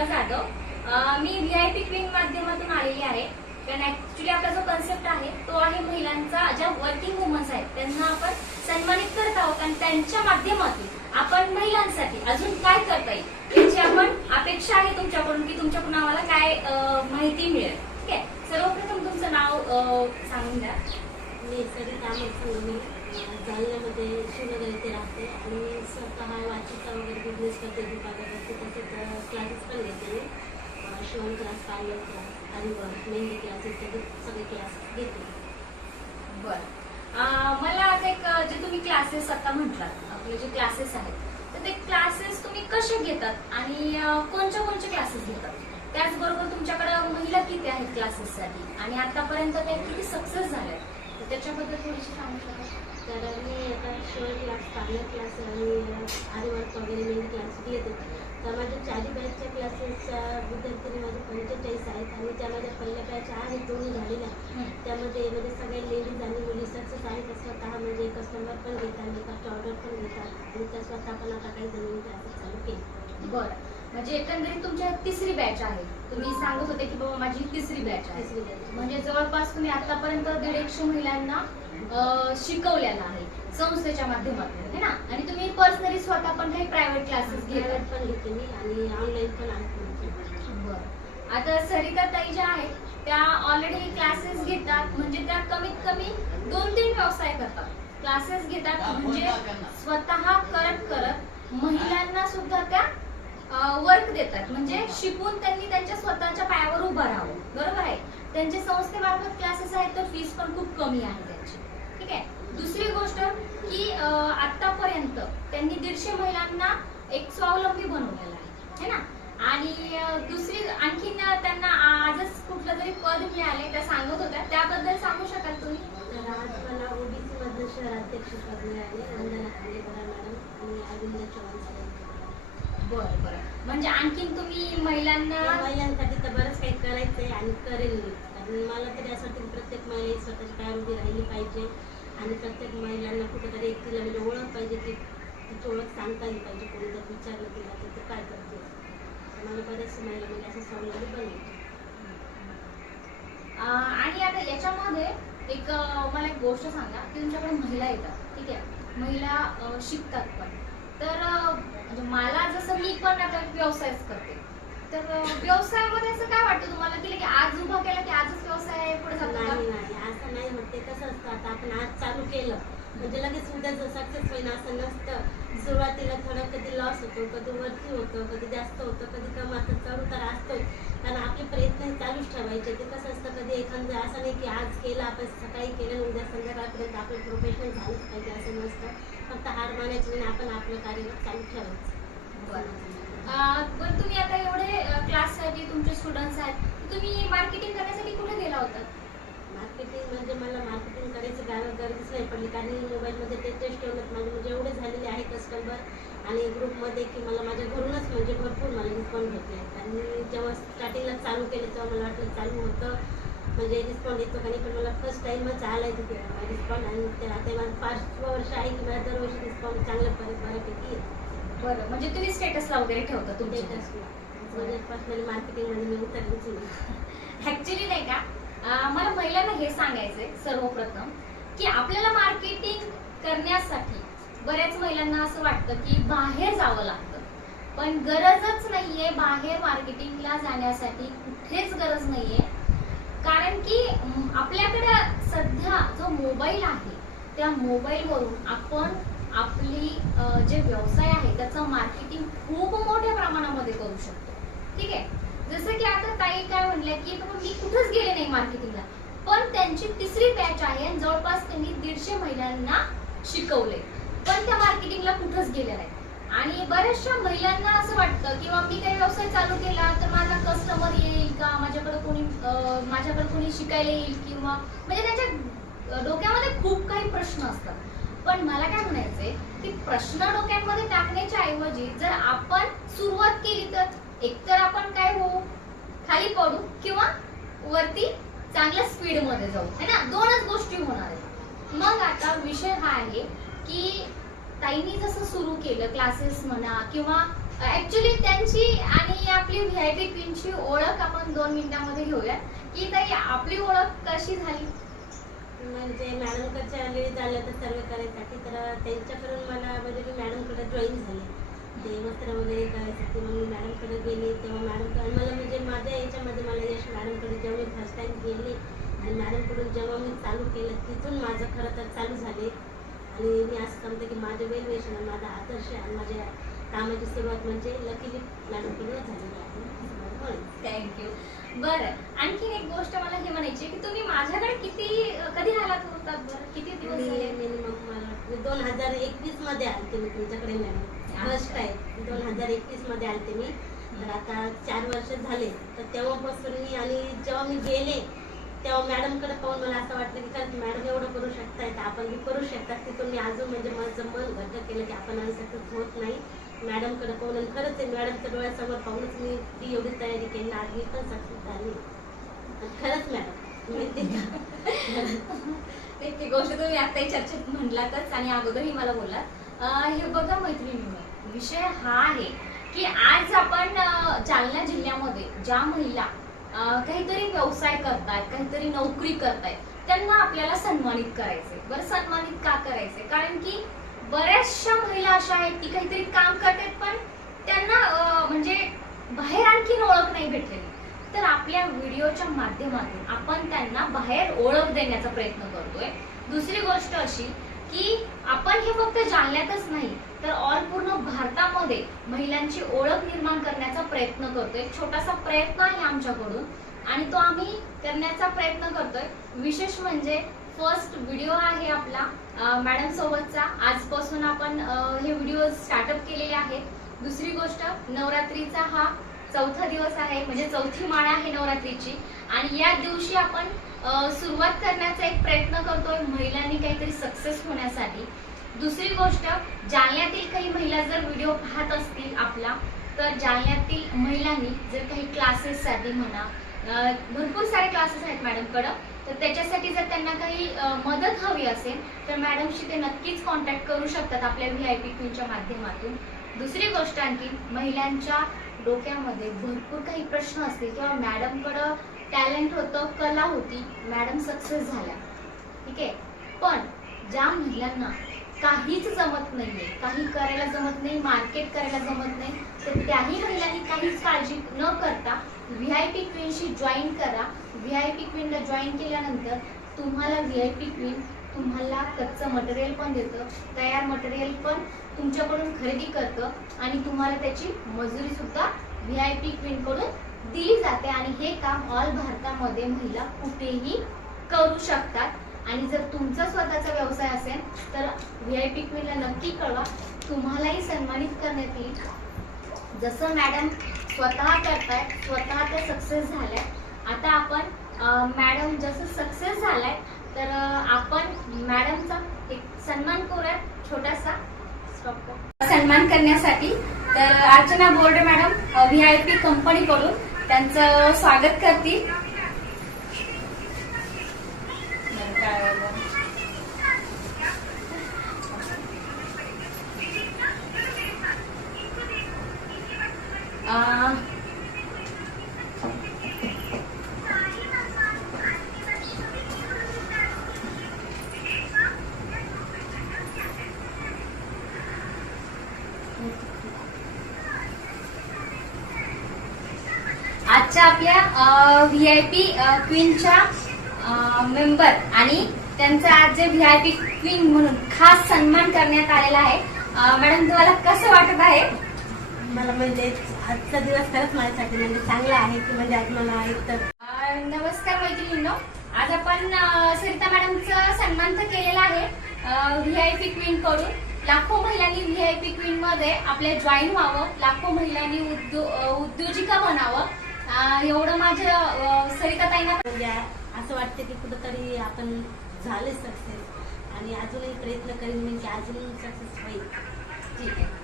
पूजा जाधव मी V I P queen माध्यमातून आलेली आहे. कारण ऍक्च्युली आपला जो कन्सेप्ट आहे तो आहे महिलांचा ज्या वर्किंग वुमन्स आहेत त्यांना आपण सन्मानित करत आहोत. आणि त्यांच्या माध्यमातून आपण महिलांसाठी अजून काय करता येईल याची आपण अपेक्षा आहे तुमच्याकडून की तुमच्याकडून आम्हाला काय माहिती मिळेल. ठीक आहे? सर्वप्रथम तुमचं नाव सांगून द्या. मी सरिता मी जालन्यामध्ये श्रीनगर येथे राहते. आणि स्वतः वाचिका वगैरे बिझनेस करते दुकानात करते. तसेच क्लासेस पण घेते मी. शिवण क्लास पार्लर क्लास आरीवर्क मेहंदी क्लास इत्यादी सगळे क्लास घेते. बरं. मला आता एक जे तुम्ही क्लासेस आता म्हटलात आपले जे क्लासेस आहेत तर ते क्लासेस तुम्ही कसे घेतात? आणि कोणच्या कोणचे क्लासेस घेतात? त्याचबरोबर तुमच्याकडे महिला किती आहेत क्लासेससाठी आणि आतापर्यंत त्या किती सक्सेस झाल्या आहेत त्याच्याबद्दल थोडीशी सांगू शकाल तर मी आता शिवण क्लास पार्लर क्लास आणि आरीवर्क वगैरे मेहंदी क्लास घेते तर माझ्या चारी बॅचच्या क्लासेसच्या विद्यार्थिनी माझे पंचेचाळीस आहेत आणि त्या माझ्या पहिल्या बॅच आहेत दोन्ही झालेल्या. त्यामध्ये म्हणजे सगळ्या लेडीज आणि मुली सक्सेस आहेत स्वतः म्हणजे कस्टमर पण घेतात मेकअपची ऑर्डर पण घेतात आणि त्या स्वतः पण आता काही जणी क्लासेस चालू केले बरं. म्हणजे एकंदरीत तुमच्या तिसरी बॅच आहे. तुम्ही सांगत होते की बाबा माझी तिसरी बॅच आहे. तिसरी बॅच म्हणजे जवळपास तुम्ही आतापर्यंत दीड एकशे महिलांना शिकवलेलं आहे संस्थेच्या माध्यमातून है ना? आणि तुम्ही पर्सनली स्वतः पण काही प्रायव्हेट क्लासेस घेतात पण घेते मी आणि ऑनलाईन पण. बरं. आता सरिता ताई ज्या आहेत त्या ऑलरेडी क्लासेस घेतात. म्हणजे त्या कमीत कमी दोन तीन व्यवसाय करतात. क्लासेस घेतात. म्हणजे स्वतः करत करत महिलांना सुद्धा त्या वर्क देतात. म्हणजे शिकून त्यांनी त्यांच्या स्वतःच्या पायावर उभं राहावं. बरोबर आहे? त्यांचे संस्थेमार्फत क्लासेस आहेत तर फीस पण खूप कमी आहे त्यांची. ठीक आहे? दुसरी गोष्ट की आतापर्यंत त्यांनी दीडशे महिलांना एक स्वावलंबी बनवलेला आहे. है ना? आणि दुसरी आणखीन त्यांना आजच कुठलं तरी पद मिळाले त्या सांगत होत्या. त्याबद्दल सांगू शकाल तुम्ही? मला ओबीसी मधलं शहराध्यक्ष पद मिळाले वंदना मॅडम आणि अरविंद चव्हाण साहेब बरं बरं. म्हणजे आणखीन तुम्ही महिलांना महिलांसाठी तर बरंच काही करायचंय आणि करेल मी. कारण मला तरी असं वाटतं की प्रत्येक महिला ही स्वतःच्या पायावर उभी राहिली पाहिजे आणि प्रत्येक महिलांना कुठेतरी एक तिला म्हणजे ओळख पाहिजे की तिची ओळख सांगता आली पाहिजे. कोणी जर विचारलं तिला तर तू काय करते? तर मला बऱ्याचशा महिला म्हणजे असं बनवायचे अं, आणि आता याच्यामध्ये एक अं, मला एक गोष्ट सांगा. की तुमच्याकडे महिला येतात ठीक आहे? महिला अं, शिकतात पण. तर अं, पण आता व्यवसायच करते. तर व्यवसायामध्ये असं काय वाटतं तुम्हाला की आज उभा केला की आजच व्यवसाय पुढे जातो नाही नाही असं नाही म्हणते. कसं असतं. आता आपण आज चालू केलं. म्हणजे लगेच उद्या सक्सेस होईल असं नसतं. सुरुवातीला थोडं कधी लॉस होतो कधी वरती होतं कधी जास्त होतं कधी कमी आता चढ उतार असतोच. कारण आपले प्रयत्न चालूच ठेवायचे. ते कसं असतं कधी एखादं असं नाही की आज केलं आपण सकाळी केलं उद्या संध्याकाळपर्यंत आपलं प्रोफेशनल झालंच पाहिजे असं नसतं. फक्त हार मानायचं नाही आपण आपलं कार्य चालू ठेवायचं. बरं. तुम्ही आता एवढे क्लाससाठी तुमचे स्टुडंट्स आहेत तुम्ही मार्केटिंग करण्यासाठी कुठे गेला होता? मार्केटिंग म्हणजे मला मार्केटिंग करायची गर- गरजच नाही पडली कारण मोबाईलमध्ये ते टेस्ट ठेवण्यात माझे म्हणजे एवढे झालेले आहे कस्टमर आणि ग्रुपमध्ये की मला माझ्या घरूनच म्हणजे भरपूर मला रिस्पॉन्स भेटले आणि जेव्हा स्टार्टिंगला चालू केलं तेव्हा मला वाटलं चालू होतं. म्हणजे रिस्पॉन्ड येतो का पण मला फर्स्ट टाईमच आला आहे तिथे रिस्पॉन्ड आणि ते आता माझं पाच वर्ष आहे की मला दरवर्षी रिस्पॉन्ड चांगल्या परत बऱ्यापैकी येतो. बरं म्हणजे तुम्ही स्टेटसला वगैरे ठेवता तुमचे. टेस्टला म्हणजे पर्सनली मार्केटिंगमध्ये मी उतरलीच नाही. ऍक्च्युली नाही का? मला महिलांना हे सांगायचंय सर्वप्रथम की आपल्याला मार्केटिंग करण्यासाठी बऱ्याच महिलांना असं वाटतं की बाहेर जावं लागतं. पण गरजच नाहीये बाहेर मार्केटिंगला जाण्यासाठी कुठेच गरज नाहीये. कारण की आपल्याकडं सध्या जो मोबाईल आहे त्या मोबाईलवरून आपण आपली जे व्यवसाय आहे त्याचं मार्केटिंग खूप मोठ्या प्रमाणामध्ये करू शकतो. ठीक आहे? जसं की आता ताई काय म्हणल्या की मी कुठंच गेले नाही मार्केटिंगला पण त्यांची तिसरी बॅच आहे आणि जवळपास त्यांनी दीडशे महिलांना शिकवले. पण त्या मार्केटिंगला कुठंच गेल्या नाही आणि बऱ्याचशा महिलांना असं वाटतं किंवा मी काही व्यवसाय चालू केला तर माझा कस्टमर येईल का? माझ्याकडे कोणी माझ्याकडे कोणी शिकायला येईल किंवा म्हणजे त्यांच्या डोक्यामध्ये खूप काही प्रश्न असतात. पण मला काय म्हणायचंय की प्रश्न डोक्यामध्ये टाकण्याच्या ऐवजी जर आपण सुरुवात केली तर एकतर आपण काय होऊ? खाली पडू किंवा वरती चांगल्या स्पीडमध्ये जाऊ है ना? दोनच गोष्टी होणार आहेत. मग आता विषय हा आहे की ताईंनी जसं सुरू केलं क्लासेस म्हणा किंवा ऍक्च्युली त्यांची आणि आपली व्ही आय पी क्वीनची ओळख आपण दोन मिनिटांमध्ये घेऊया की ताई आपली ओळख कशी झाली? म्हणजे मॅडमकडच्या आले झालं तर सर्व करायसाठी तर त्यांच्याकडून मला म्हणजे मी मॅडमकडे जॉईन झाले. ते वस्त्र वगैरे करायसाठी मग मी मॅडमकडे गेले तेव्हा मॅडमकडे आणि मला म्हणजे माझ्या याच्यामध्ये मला यश मॅडमकडे जेव्हा मी फर्स्ट टाईम गेले आणि मॅडमकडून जेव्हा मी चालू केलं तिथून माझं खरं तर चालू झाले. आणि मी असं सांगते की माझं वेलवेशन आणि माझा आदर्श आणि माझ्या कामाची सुरुवात म्हणजे लकीली मॅडमकडूनच झालेली आहे. थँक्यू बरं आणखीन एक गोष्ट मला हे म्हणायची की तुम्ही माझ्याकडे किती कधी आलात होतात बरं? किती दिवस झाले? मिनिमम मला दोन हजार एकवीसमध्ये आलते मी तुमच्याकडे मॅडम फर्स्ट टाइम दोन हजार एकवीसमध्ये आलते मी. तर आता चार वर्ष झाले. तर तेव्हापासून मी आणि जेव्हा मी गेले तेव्हा मॅडमकडे पाहून मला असं वाटलं की खरंच मॅडम एवढं करू शकतायत आपण करू शकतात. तिथून मी अजून म्हणजे माझं मन घट्ट केलं की आपण आणि सक्सेस होत नाही. मॅडमकडे पाहून आणि खरंच आहे मॅडमच्या डोळ्यासमोर पाहूनच मी ती एवढी तयारी केली आज मी पण सक्सेस झाली. आणि खरंच मॅडम ते गोष्ट तुम्ही चर्चेत म्हटलातच आणि अगोदरही मला बोललात. हे बघा मैत्रिणी विषय हा आहे की आज आपण जालना जिल्ह्यामध्ये ज्या महिला काहीतरी व्यवसाय करतायत काहीतरी नोकरी करतायत त्यांना आपल्याला सन्मानित करायचंय. बरं सन्मानित का करायचंय? कारण की बऱ्याचशा महिला अशा आहेत की काहीतरी काम करतात पण त्यांना म्हणजे बाहेर आणखीन ओळख नाही भेटलेली. तर आपल्या व्हिडिओच्या माध्यमातून आपण त्यांना बाहेर ओळख देण्याचा प्रयत्न करतोय. दुसरी गोष्ट अशी की आपण हे फक्त जालन्यातच नाही तर ऑल पूर्ण भारतामध्ये महिलांची ओळख निर्माण करण्याचा प्रयत्न करतोय. छोटासा प्रयत्न आहे आमच्याकडून आणि तो आम्ही करण्याचा प्रयत्न करतोय. विशेष म्हणजे फर्स्ट व्हिडिओ आहे आपला. मॅडम सोबतचा. आजपासून आपण हे व्हिडिओ स्टार्टअप केलेले आहेत. दुसरी गोष्ट नवरात्रीचा हा चौथा दिवस आहे. म्हणजे चौथी माळ आहे नवरात्रीची. आणि या दिवशी आपण सुरुवात करण्याचा एक प्रयत्न करतोय महिलांनी काहीतरी सक्सेस होण्यासाठी. दुसरी गोष्ट जालन्यातील काही महिला जर व्हिडिओ पाहत असतील आपला तर जालन्यातील महिलांनी जर काही क्लासेससाठी म्हणा भरपूर सारे क्लासेस आहेत मॅडमकडं तर त्याच्यासाठी जर त्यांना काही मदत हवी असेल तर मॅडमशी ते नक्कीच कॉन्टॅक्ट करू शकतात आपल्या व्ही आय पी क्यूच्या माध्यमातून. दुसरी गोष्ट आणखी महिलांच्या डोक्यामध्ये भरपूर काही प्रश्न असतील किंवा मॅडमकडं टॅलेंट होतं कला होती मॅडम सक्सेस झाल्या ठीक आहे? पण ज्या महिलांना काहीच जमत नाहीये काही करायला जमत नाही मार्केट करायला जमत नाही तर त्याही महिलांनी काहीच काळजी न करता व्ही आय पी क्वीनशी जॉईन करा. व्ही आय पी क्वीनला जॉईन केल्यानंतर तुम्हाला व्ही आय पी क्वीन तुम्हाला कच्चं मटेरियल पण देतं. तयार मटेरियल पण तुमच्याकडून खरेदी करतं आणि तुम्हाला त्याची मजुरीसुद्धा व्ही आय पी क्वीनकडून दिली जाते. आणि हे काम ऑल भारतामध्ये महिला कुठेही करू शकतात. आणि जर तुमचा स्वतःचा व्यवसाय असेल तर व्ही आय पी क्वीनला नक्की कळवा. तुम्हालाही सन्मानित करण्यात येईल. जसं मॅडम स्वतः करतायत स्वतः ते सक्सेस झाल्या. आता आपण मॅडम जसं सक्सेस झालाय तर आपण मॅडमचा एक सन्मान करूया छोटासा. सन्मान करण्यासाठी तर Archana Borde madam V I P कंपनीकडून त्यांचं स्वागत करतील. Um, आजच्या आपल्या व्ही आय पी क्वीनच्या मेंबर आणि त्यांचा आज जे व्ही आय पी क्वीन म्हणून खास सन्मान करण्यात आलेला आहे. मॅडम तुम्हाला कसं वाटत आहे? मला म्हणजे आजचा दिवस खरंच माझ्यासाठी म्हणजे चांगला आहे की म्हणजे आज मला एक तर नमस्कार मैत्रिणींनो. आज आपण सरिता मॅडमचा सन्मान तर केलेला आहे व्ही आय पी क्वीन कडून. लाखो महिलांनी व्ही आय पी क्वीन मध्ये आपल्या जॉईन व्हावं लाखो महिलांनी उद्यो उद्योजिका बनावं. एवढं माझ्या सरिता ताईंना म्हणजे असं वाटतं की कुठंतरी आपण झाले सक्सेस आणि अजूनही प्रयत्न करीन मी की अजून सक्सेस होईल. ठीक आहे.